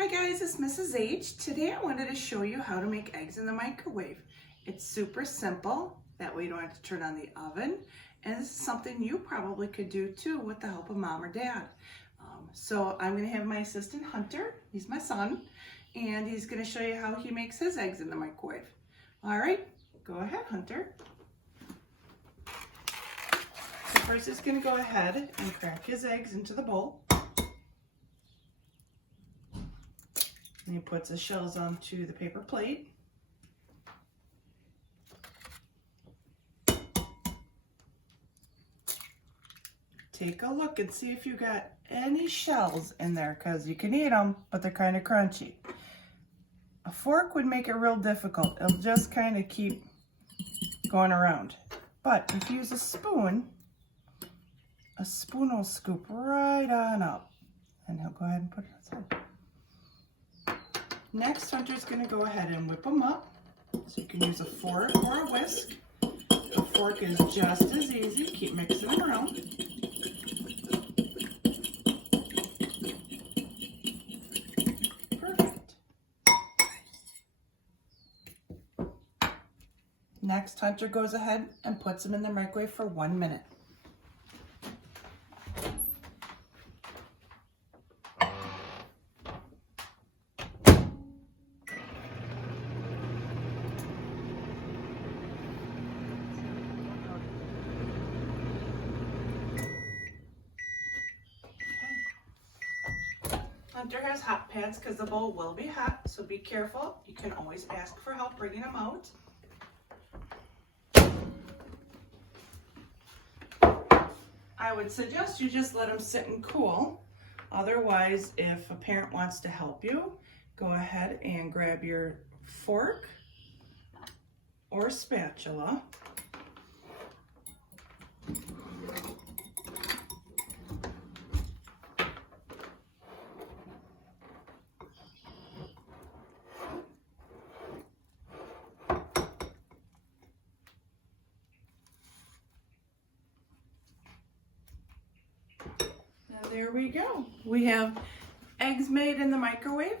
Hi guys, it's Mrs. H. Today I wanted to show you how to make eggs in the microwave. It's super simple, that way you don't have to turn on the oven, and this is something you probably could do too with the help of mom or dad. So I'm going to have my assistant Hunter, he's my son, and he's going to show you how he makes his eggs in the microwave. Alright, go ahead Hunter. So first he's going to go ahead and crack his eggs into the bowl. And he puts the shells onto the paper plate. Take a look and see if you got any shells in there, because you can eat them, but they're kind of crunchy. A fork would make it real difficult. It'll just kind of keep going around. But if you use a spoon will scoop right on up. And he'll go ahead and put it inside. Next, Hunter's going to go ahead and whip them up. So you can use a fork or a whisk. A fork is just as easy. Keep mixing them around. Perfect. Next, Hunter goes ahead and puts them in the microwave for 1 minute. Hunter has hot pads because the bowl will be hot, so be careful. You can always ask for help bringing them out. I would suggest you just let them sit and cool. Otherwise, if a parent wants to help you, go ahead and grab your fork or spatula. There we go. We have eggs made in the microwave.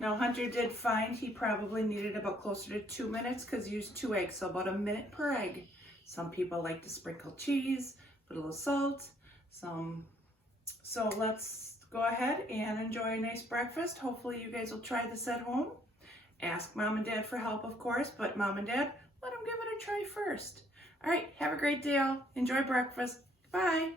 Now Hunter did find he probably needed about closer to 2 minutes because he used 2 eggs, so about 1 minute per egg. Some people like to sprinkle cheese, put a little salt, so let's go ahead and enjoy a nice breakfast. Hopefully you guys will try this at home. Ask mom and dad for help, of course, but mom and dad, let them give it a try first. All right, have a great day all. Enjoy breakfast. Bye.